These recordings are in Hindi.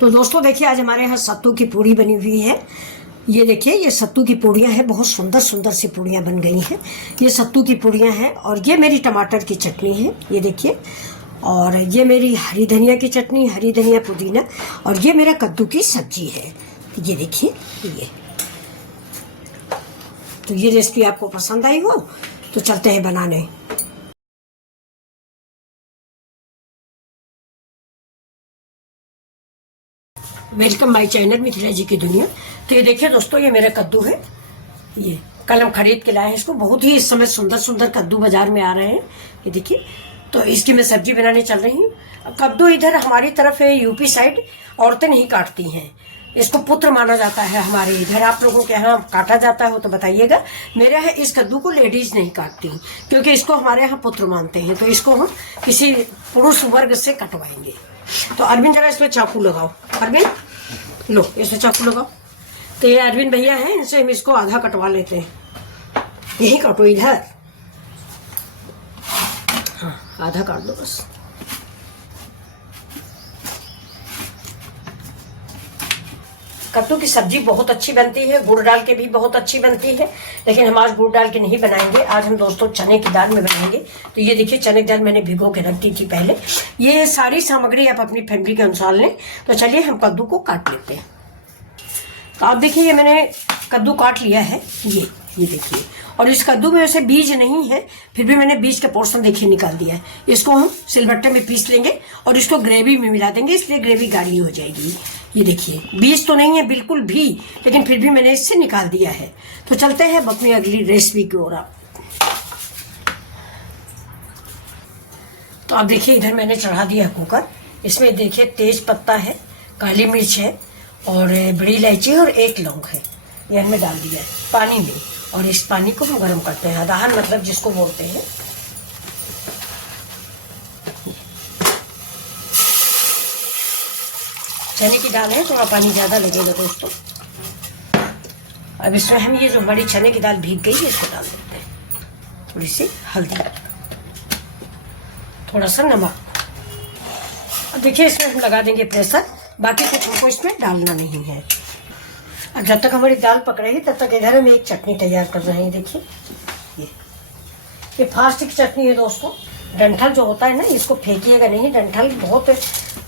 तो दोस्तों देखिए, आज हमारे यहाँ सत्तू की पूड़ी बनी हुई है। ये देखिए, ये सत्तू की पूड़ियाँ हैं, बहुत सुंदर सुंदर सी पूड़ियाँ बन गई हैं। ये सत्तू की पूड़ियाँ हैं और ये मेरी टमाटर की चटनी है, ये देखिए। और ये मेरी हरी धनिया की चटनी, हरी धनिया पुदीना। और ये मेरा कद्दू की सब्जी है, ये देखिए ये। तो ये रेसिपी आपको पसंद आई हो तो चलते हैं बनाने। वेलकम माय चैनल मिथिला जी की दुनिया। तो ये देखिए दोस्तों, ये मेरा कद्दू है। ये कल हम खरीद के लाए हैं इसको। बहुत ही इस समय सुंदर सुंदर कद्दू बाजार में आ रहे हैं, ये देखिए। तो इसकी मैं सब्जी बनाने चल रही हूँ। कद्दू इधर हमारी तरफ है, यूपी साइड, औरतें नहीं काटती हैं। इसको पुत्र माना जाता है हमारे इधर। आप लोगों के यहाँ काटा जाता हो तो बताइएगा। मेरे यहाँ इस कद्दू को लेडीज नहीं काटती, क्योंकि इसको हमारे यहाँ पुत्र मानते हैं। तो इसको हम किसी पुरुष वर्ग से कटवाएंगे। तो अरविंद जरा इसमें चाकू लगाओ। अरविंद लो, इसमें चाकू लगाओ। तो ये अरविंद भैया हैं, इनसे हम इसको आधा कटवा लेते हैं। यही काटो इधर, हाँ आधा काट दो बस। कद्दू की सब्जी बहुत अच्छी बनती है, गुड़ डाल के भी बहुत अच्छी बनती है, लेकिन हम आज गुड़ डाल के नहीं बनाएंगे। आज हम दोस्तों चने की दाल में बनाएंगे। तो ये देखिए, चने की दाल मैंने भिगो के रख दी थी पहले। ये सारी सामग्री आप अपनी फैमिली के अनुसार लें। तो चलिए हम कद्दू को काट लेते हैं। तो आप देखिए, ये मैंने कद्दू काट लिया है, ये देखिए। और इस कद्दू में वैसे बीज नहीं है, फिर भी मैंने बीज का पोर्शन देखिए निकाल दिया है। इसको हम सिलबट्टे में पीस लेंगे और इसको ग्रेवी में मिला देंगे, इसलिए ग्रेवी गाढ़ी हो जाएगी। ये देखिए, बीज तो नहीं है बिल्कुल भी, लेकिन फिर भी मैंने इससे निकाल दिया है। तो चलते हैं अपनी अगली रेसिपी की ओर। तो आप देखिए, इधर मैंने चढ़ा दिया है कुकर। इसमें देखिए तेज पत्ता है, काली मिर्च है और बड़ी इलायची और एक लौंग है। ये हमने डाल दिया है पानी में, और इस पानी को हम गर्म करते हैं। अदहन मतलब जिसको बोलते हैं। चने की दाल है, थोड़ा पानी ज्यादा लगेगा दोस्तों। अब इसमें हम ये जो हमारी चने की दाल भीग गई है, इसको डाल देते हैं। थोड़ी सी हल्दी, थोड़ा सा नमक। अब देखिए, इसमें हम लगा देंगे प्रेशर। बाकी कुछ हमको इसमें डालना नहीं है। अब जब तक हमारी दाल पक रही है, तब तक इधर हम एक चटनी तैयार कर रहे हैं। देखिए, ये फास्ट की चटनी है दोस्तों। डंठल जो होता है ना, इसको फेंकिएगा नहीं। डंठल बहुत,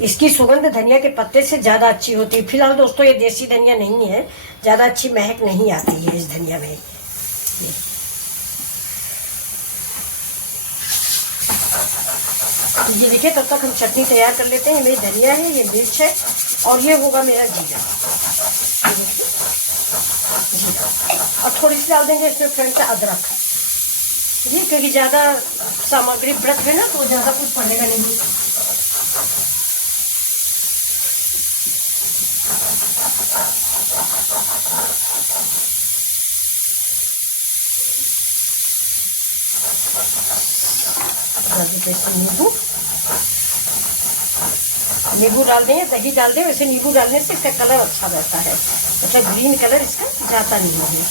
इसकी सुगंध धनिया के पत्ते से ज्यादा अच्छी होती है। फिलहाल दोस्तों ये देसी धनिया नहीं है, ज्यादा अच्छी महक नहीं आती है इस धनिया में। ये देखिए, तब तक हम चटनी तैयार कर लेते हैं। मेरी धनिया है, ये मिर्च है और ये होगा मेरा जीरा। और थोड़ी सी डाल देंगे इसमें फ्रेंड से अदरक, ठीक, क्योंकि ज्यादा सामग्री व्रत है ना, तो ज्यादा कुछ पड़ेगा नहीं। नींबू डाल दें, दही डाल दें। वैसे नींबू डालने से इसका कलर अच्छा रहता है, मतलब ग्रीन कलर इसका जाता नहीं है।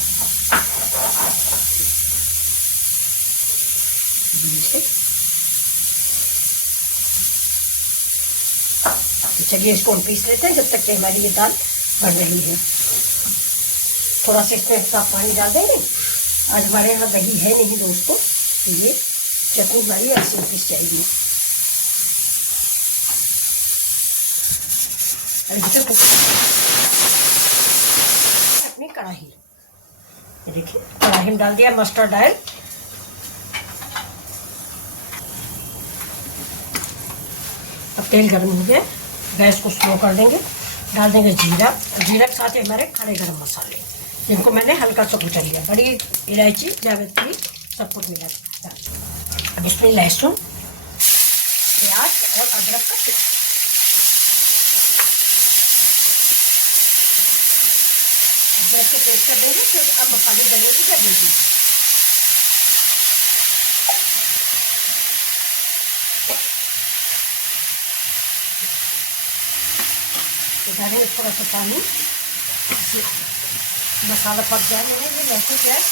चलिए इसको हम पीस लेते हैं, जब तक कि हमारी ये दाल बन रही है। थोड़ा सा इसमें साफ पानी डाल देंगे। आज हमारे यहाँ दही है नहीं दोस्तों, ये चटनी हमारी ऐसे पीस जाएगी। अपनी कढ़ाई, ये देखिए, कढ़ाई में डाल दिया मस्टर्ड ऑयल। अब तेल गर्म हो गया, गैस को स्लो कर देंगे। डाल देंगे जीरा। जीरा के साथ हमारे खड़े गरम मसाले, जिनको मैंने हल्का सा कुचल लिया। बड़ी इलायची, जावित्री, सब कुछ मिला डाल। अब इसमें लहसुन, प्याज और अदरक का पेस्ट। गैस को पेस्ट कर देंगे, फिर अब मसाले डालने की जरूरत नहीं। डालेंगे थोड़ा सा पानी, मसाला पक जाए। ये लहसुन प्याज,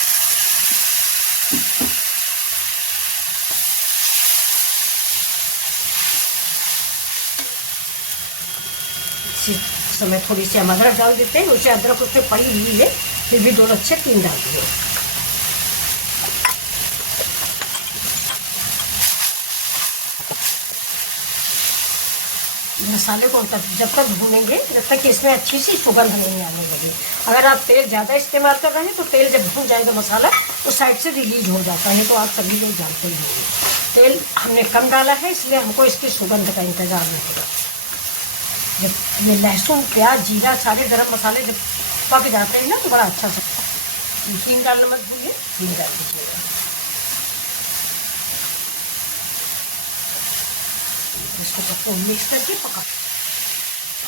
इस समय थोड़ी सी हम अदरक डाल देते हैं। उसे अदरक उसमें पड़ी हुई है, फिर भी 2 लच्छे 3 डाल दिए। मसाले को जब तक भूनेंगे जब तक कि इसमें अच्छी सी सुगंध नहीं आने लगी। अगर आप तेल ज़्यादा इस्तेमाल कर रहे हैं तो तेल जब भून जाएगा मसाला तो साइड से रिलीज हो जाता है, तो आप सभी लोग जानते ही होंगे। तेल हमने कम डाला है इसलिए हमको इसकी सुगंध का इंतजार नहीं होगा। जब ये लहसुन प्याज जीरा सारे गरम मसाले जब पक जाते हैं ना तो बड़ा अच्छा सा हींग डालना मत भूलिए, हींग डाल दीजिएगा। इसको सबको मिक्स करके पका।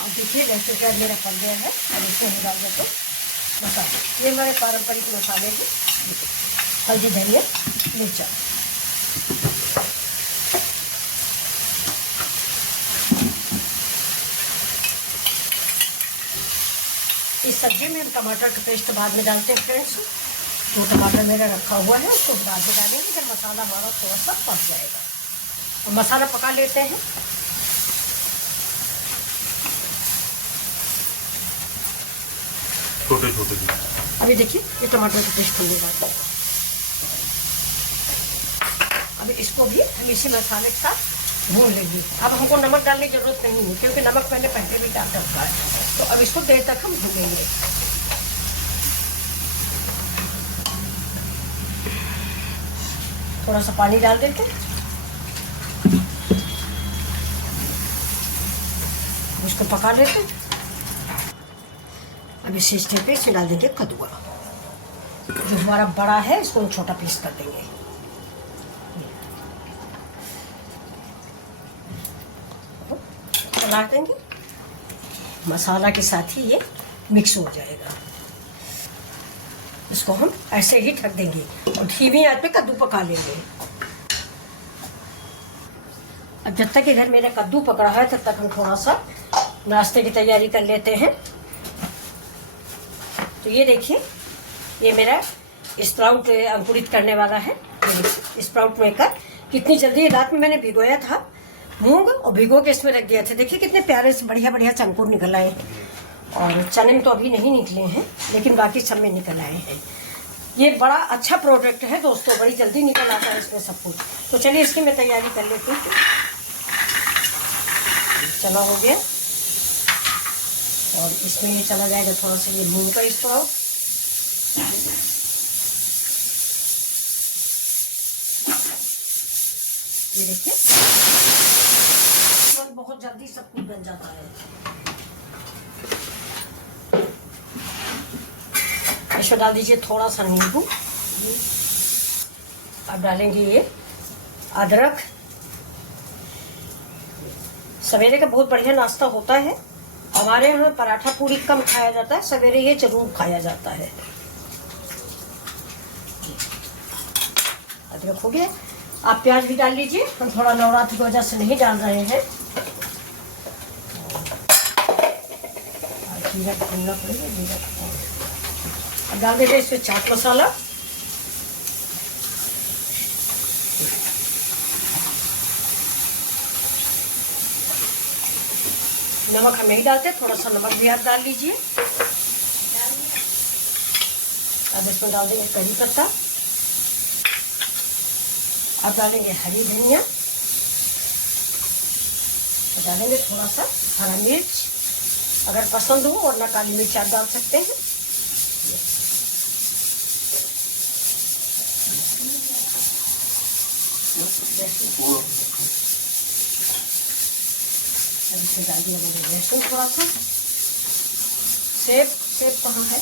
अब देखिए जैसे क्या मेरा पक गया है, अब इसमें हम डाल देते मसाले। ये हमारे पारंपरिक मसाले हैं, हल्दी धनिया मिर्चा। इस सब्जी में हम टमाटर का पेस्ट बाद में डालते हैं फ्रेंड्स। तो टमाटर मेरा रखा हुआ है उसको बाद में डालेंगे जब मसाला हमारा थोड़ा सा पक जाएगा। तो मसाला पका लेते हैं। छोटे छोटे अभी देखिए ये टमाटर का पेस्ट होने लगा। अभी इसको भी हम इसी मसाले के साथ भून लेंगे। अब हमको नमक डालने की जरूरत नहीं है क्योंकि नमक मैंने पहले भी डाल रखा है। तो अब इसको देर तक हम भूनेंगे। थोड़ा सा पानी डाल देते हैं, उसको पका लेते हैं। अब इस स्टेज पे इसे डाल देंगे कद्दू। जो हमारा बड़ा है इसको हम छोटा पीस कर देंगे। चला देंगे, मसाला के साथ ही ये मिक्स हो जाएगा। इसको हम ऐसे ही ढक देंगे और धीमी आंच पे कद्दू पका लेंगे। अब जब तक इधर मेरा कद्दू पक रहा है तब तक हम थोड़ा सा नाश्ते की तैयारी कर लेते हैं। तो ये देखिए ये मेरा स्प्राउट अंकुरित करने वाला है। स्प्राउट मेकर कितनी जल्दी, रात में मैंने भिगोया था मूंग और भिगो के इसमें रख दिया था। देखिए कितने प्यारे से बढ़िया बढ़िया अंकुर निकल आए। और चने में तो अभी नहीं निकले हैं लेकिन बाकी सब में निकल आए हैं। ये बड़ा अच्छा प्रोडक्ट है दोस्तों, बड़ी जल्दी निकल आता है इसमें सब कुछ। तो चलिए इसकी मैं तैयारी कर लेती हूँ। चना हो गया और इसमें ये चला जाएगा थोड़ा सा ये मूंग का स्प्राउट। ये देखिए बहुत जल्दी सब कुछ बन जाता है। इसमें डाल दीजिए थोड़ा सा नींबू। अब डालेंगे ये अदरक। सवेरे का बहुत बढ़िया नाश्ता होता है हमारे यहाँ। पराठा पूरी कम खाया जाता है, सवेरे ये जरूर खाया जाता है। अदरक हो गया। आप प्याज भी डाल लीजिए, हम थोड़ा नवरात्रि की वजह से नहीं डाल रहे हैं। जीरा भूनना पड़ेगा, जीरा। अब डाल देते हैं इसमें चाट मसाला। नमक हम नहीं डालते, थोड़ा सा नमक भी आप डाल लीजिए। अब इसमें डाल देंगे करी पत्ता। अब डालेंगे हरी धनिया। डालेंगे थोड़ा सा हरा मिर्च, अगर पसंद हो, वरना काली मिर्च आप डाल सकते हैं। अब इसमें डाल दिया मैंने लहसुन थोड़ा सा। सेब कहाँ है?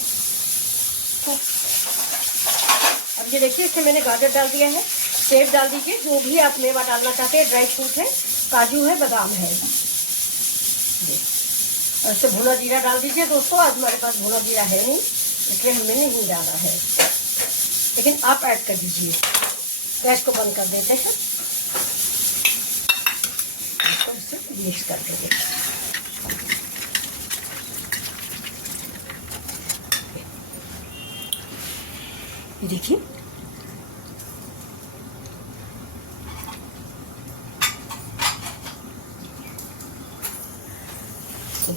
अब ये देखिए इसमें मैंने गाजर डाल दिया है। सेब डाल दीजिए, जो भी आप मेवा डालना चाहते हैं। ड्राई फ्रूट है, काजू है, बादाम है। और इससे भुना जीरा डाल दीजिए दोस्तों। आज हमारे पास भुना जीरा है नहीं इसलिए हमने नहीं डाला है, लेकिन आप ऐड कर दीजिए। गैस को बंद कर देते हैं, इसको इससे मिक्स कर देंगे। ये देखिए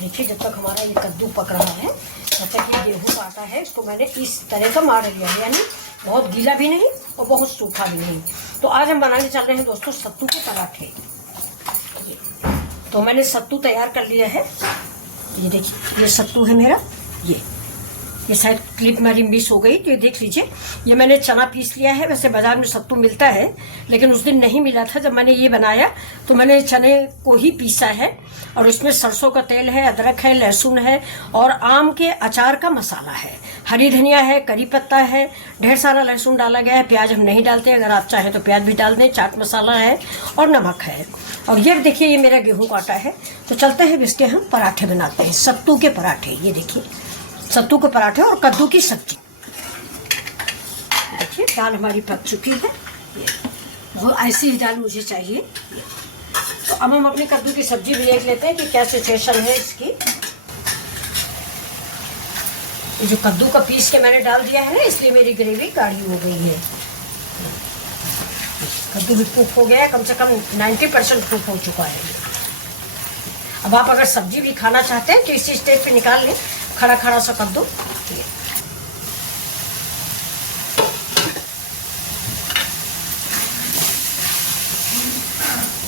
देखिए जब तक हमारा ये कद्दू पक रहा है तब तक ये गेहूँ का आटा है, इसको मैंने इस तरह का मार लिया है, यानी बहुत गीला भी नहीं और बहुत सूखा भी नहीं। तो आज हम बनाने चल रहे हैं दोस्तों सत्तू के पराठे। तो मैंने सत्तू तैयार कर लिया है, ये देखिए ये सत्तू है मेरा। ये शायद क्लिप मेरी मिस हो गई तो ये देख लीजिए। ये मैंने चना पीस लिया है, वैसे बाजार में सत्तू मिलता है लेकिन उस दिन नहीं मिला था। जब मैंने ये बनाया तो मैंने चने को ही पीसा है और इसमें सरसों का तेल है, अदरक है, लहसुन है और आम के अचार का मसाला है, हरी धनिया है, करी पत्ता है, ढेर सारा लहसुन डाला गया है। प्याज हम नहीं डालते, अगर आप चाहें तो प्याज भी डाल दें। चाट मसाला है और नमक है। और ये देखिए ये मेरा गेहूं का आटा है। तो चलते हैं इसके हम पराठे बनाते हैं, सत्तू के पराठे। ये देखिए सत्तू के पराठे और कद्दू की सब्जी। देखिए दाल हमारी पक चुकी है, वो ऐसी ही दाल मुझे चाहिए। तो अब हम अपनी कद्दू की सब्जी भी देख लेते हैं कि क्या सिचुएशन है इसकी। ये जो कद्दू का पीस के मैंने डाल दिया है ना, इसलिए मेरी ग्रेवी गाढ़ी हो गई है। कद्दू भी कुक हो गया है, कम से कम 90% कुक हो चुका है। अब आप अगर सब्जी भी खाना चाहते हैं तो इसी स्टेज पे निकाल लें खड़ा खड़ा सा कद्दू।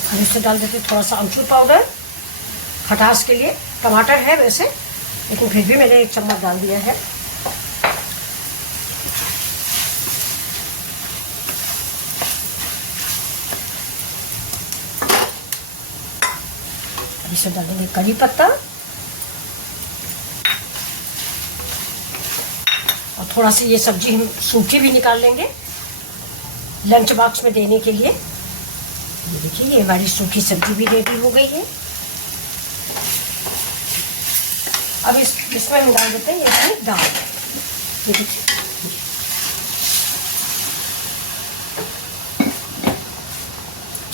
हम इससे डाल देते थोड़ा सा अमचूर पाउडर खटास के लिए। टमाटर है वैसे लेकिन फिर भी मैंने 1 चम्मच डाल दिया है। इसे डाल देंगे करी पत्ता और थोड़ा सी ये सब्जी हम सूखी भी निकाल लेंगे लंच बॉक्स में देने के लिए। ये देखिए ये हमारी सूखी सब्जी भी रेडी हो गई है। अब इसमें हम डाल देते हैं ये दाल। ये देखिए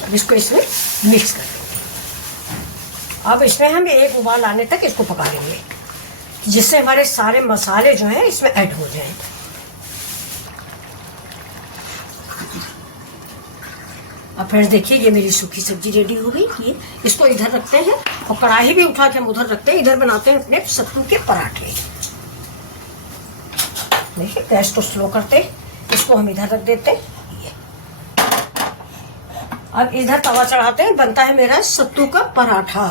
अब इसको इसमें मिक्स कर देंगे। अब इसमें हम एक उबाल आने तक इसको पका लेंगे जिससे हमारे सारे मसाले जो हैं इसमें ऐड हो जाएं। अब फिर देखिए ये मेरी सूखी सब्जी रेडी हो गई। ये इसको इधर रखते हैं और कढ़ाई भी उठा के हम उधर रखते हैं। इधर बनाते हैं अपने सत्तू के पराठे। देखिए गैस को स्लो करते, इसको हम इधर रख देते हैं। अब इधर तवा चढ़ाते हैं, बनता है मेरा सत्तू का पराठा।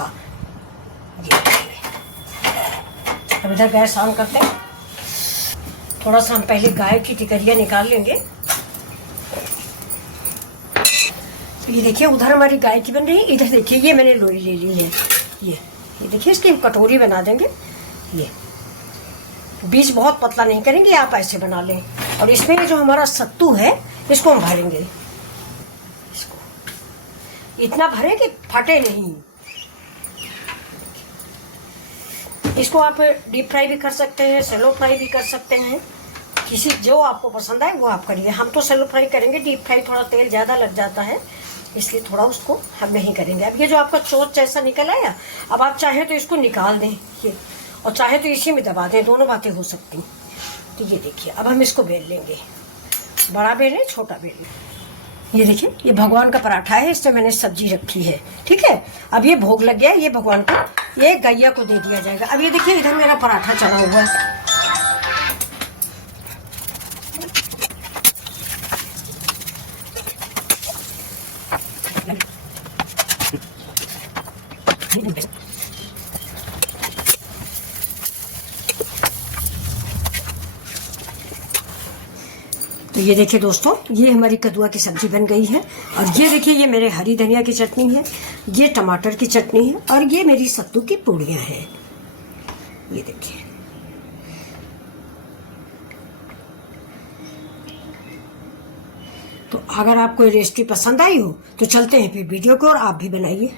अब इधर गैस ऑन करते हैं। थोड़ा सा हम पहले गाय की टिकरियाँ निकाल लेंगे। तो ये देखिए उधर हमारी गाय की बन रही है, इधर देखिए ये मैंने लोई ले ली है। ये देखिए इसकी हम कटोरी बना देंगे। ये बीच बहुत पतला नहीं करेंगे, आप ऐसे बना लें। और इसमें जो हमारा सत्तू है इसको हम भरेंगे। इसको इतना भरे कि फटे नहीं। इसको आप डीप फ्राई भी कर सकते हैं, सेलो फ्राई भी कर सकते हैं, किसी जो आपको पसंद आए वो आप करिए। हम तो सेलो फ्राई करेंगे, डीप फ्राई थोड़ा तेल ज़्यादा लग जाता है इसलिए थोड़ा उसको हम नहीं करेंगे। अब ये जो आपका चोट जैसा निकल आया, अब आप चाहें तो इसको निकाल दें ये, और चाहे तो इसी में दबा दें, दोनों बातें हो सकती। तो ये देखिए अब हम इसको बेल लेंगे, बड़ा बेलें छोटा बेलें। ये देखिए ये भगवान का पराठा है, इसमें मैंने सब्जी रखी है। ठीक है, अब ये भोग लग गया, ये भगवान को, ये गैया को दे दिया जाएगा। अब ये देखिए इधर मेरा पराठा चढ़ा हुआ है। तो ये देखिए दोस्तों ये हमारी कद्दुआ की सब्जी बन गई है। और ये देखिए ये मेरे हरी धनिया की चटनी है, ये टमाटर की चटनी है और ये मेरी सत्तू की पूड़ियाँ हैं। ये देखिए तो अगर आपको ये रेसिपी पसंद आई हो तो चलते हैं फिर वीडियो को और आप भी बनाइए।